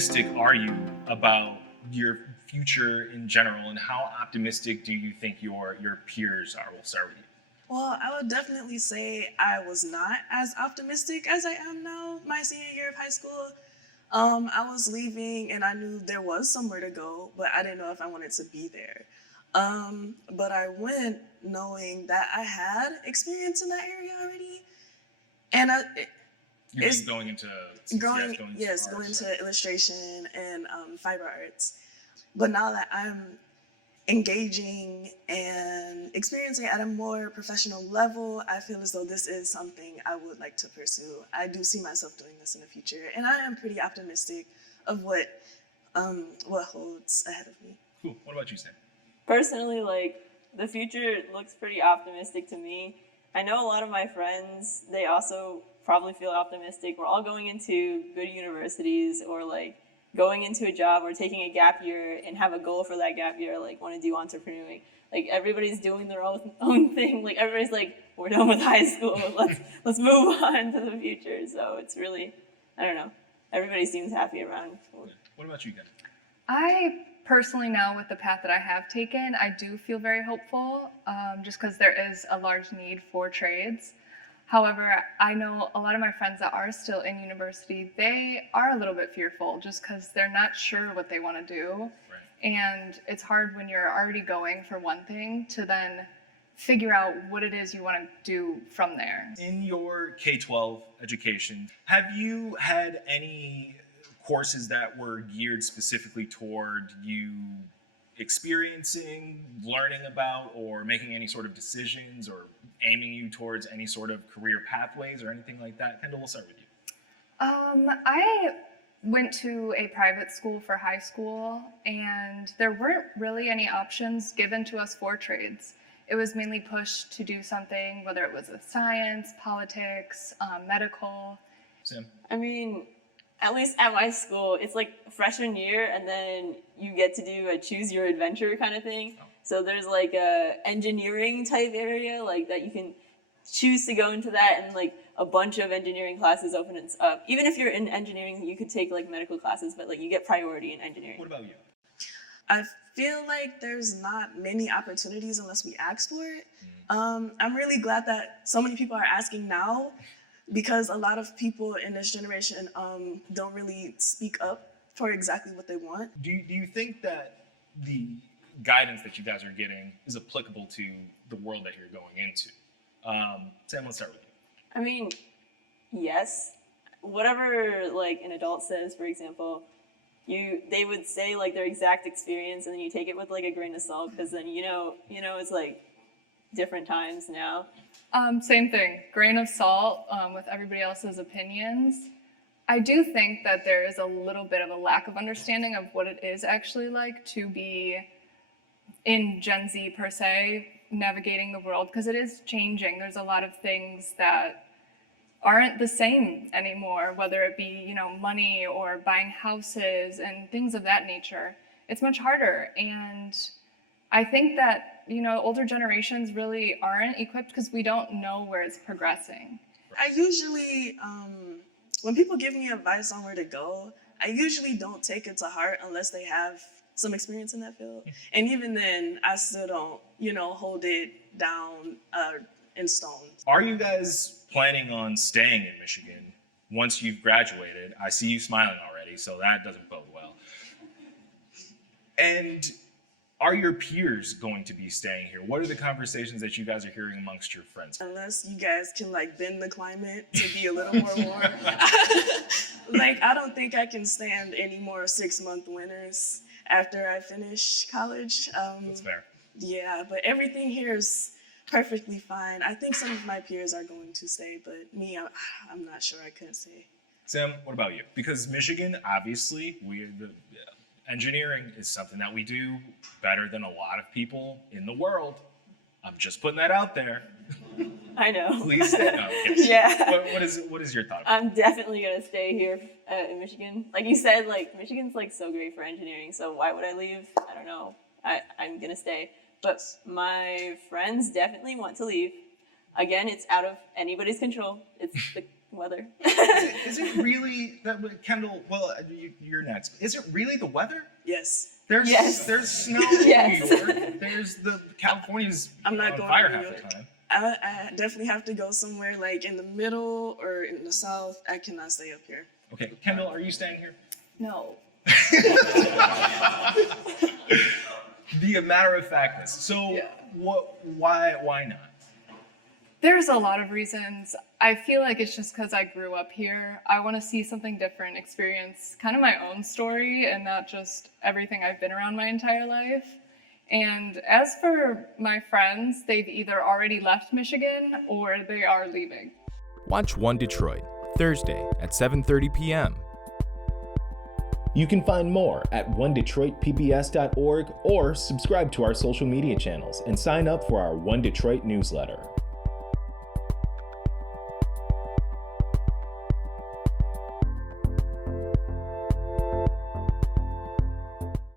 optimistic are you about your future in general, and how optimistic do you think your peers are? We'll start with you. Well, I would definitely say I was not as optimistic as I am now, my senior year of high school. I was leaving and I knew there was somewhere to go, but I didn't know if I wanted to be there. But I went knowing that I had experience in that area already. And You it's mean going into CCS, going into going arts, into illustration and fiber arts. But now that I'm engaging and experiencing at a more professional level, I feel as though this is something I would like to pursue. I do see myself doing this in the future, and I am pretty optimistic of what holds ahead of me. Cool. What about you, Sam? Personally, like, the future looks pretty optimistic to me. I know a lot of my friends, they also probably feel optimistic. We're all going into good universities, or like going into a job, or taking a gap year and have a goal for that gap year, like want to do entrepreneuring. Like, everybody's doing their own thing. Like, everybody's like, we're done with high school. Let's move on to the future. So it's really, I don't know. Everybody seems happy around. What about you, Ken? I personally, now with the path that I have taken, I do feel very hopeful, just because there is a large need for trades. However, I know a lot of my friends that are still in university, they are a little bit fearful just because they're not sure what they want to do. Right. And it's hard when you're already going for one thing to then figure out what it is you want to do from there. In your K-12 education, have you had any courses that were geared specifically toward you experiencing, learning about, or making any sort of decisions, or aiming you towards any sort of career pathways or anything like that? Kendall, we'll start with you. I went to a private school for high school, and there weren't really any options given to us for trades. It was mainly pushed to do something, whether it was with science, politics, medical. Sam? I mean, at least at my school, it's like freshman year, and then you get to do a choose your adventure kind of thing. Oh. So there's like a engineering type area, like that you can choose to go into that, and like a bunch of engineering classes open up. Even if you're in engineering, you could take like medical classes, but like you get priority in engineering. What about you? I feel like there's not many opportunities unless we ask for it. I'm really glad that so many people are asking now, because a lot of people in this generation don't really speak up for exactly what they want. Do you think that the guidance that you guys are getting is applicable to the world that you're going into? Sam, let's start with you. I mean, yes. Whatever like an adult says, for example, they would say like their exact experience, and then you take it with like a grain of salt, because then you know it's like different times now. Same thing, grain of salt with everybody else's opinions. I do think that there is a little bit of a lack of understanding of what it is actually like to be in Gen Z per se, navigating the world, because it is changing. There's a lot of things that aren't the same anymore, whether it be, money or buying houses and things of that nature. It's much harder. And I think that, older generations really aren't equipped because we don't know where it's progressing. I usually, when people give me advice on where to go, I usually don't take it to heart unless they have some experience in that field. And even then, I still don't, hold it down in stone. Are you guys planning on staying in Michigan once you've graduated? I see you smiling already, so that doesn't bode well. And are your peers going to be staying here? What are the conversations that you guys are hearing amongst your friends? Unless you guys can bend the climate to be a little more warm. I don't think I can stand any more 6-month winters after I finish college. That's fair. Yeah, but everything here is perfectly fine. I think some of my peers are going to stay, but me, I'm not sure. I couldn't say. Sam, what about you? Because Michigan, obviously, engineering is something that we do better than a lot of people in the world. I'm just putting that out there. I know. Please stay. No, yeah. What is your thought? I'm definitely gonna stay here in Michigan. Like you said, Michigan's so great for engineering. So why would I leave? I don't know. I'm gonna stay. But my friends definitely want to leave. Again, it's out of anybody's control. It's weather. Is it really that Kendall? Well, you're next. Is it really the weather? Yes. Yes. There's snow Yes. in New York. There's the California's I'm not on going fire to New half York. the time. I definitely have to go somewhere like in the middle or in the south. I cannot stay up here. Okay, Kendall, are you staying here? No. The matter of factness. So, Yeah. why not? There's a lot of reasons. I feel like it's just because I grew up here. I want to see something different, experience kind of my own story and not just everything I've been around my entire life. And as for my friends, they've either already left Michigan or they are leaving. Watch One Detroit, Thursday at 7:30 p.m. You can find more at onedetroitpbs.org or subscribe to our social media channels and sign up for our One Detroit newsletter.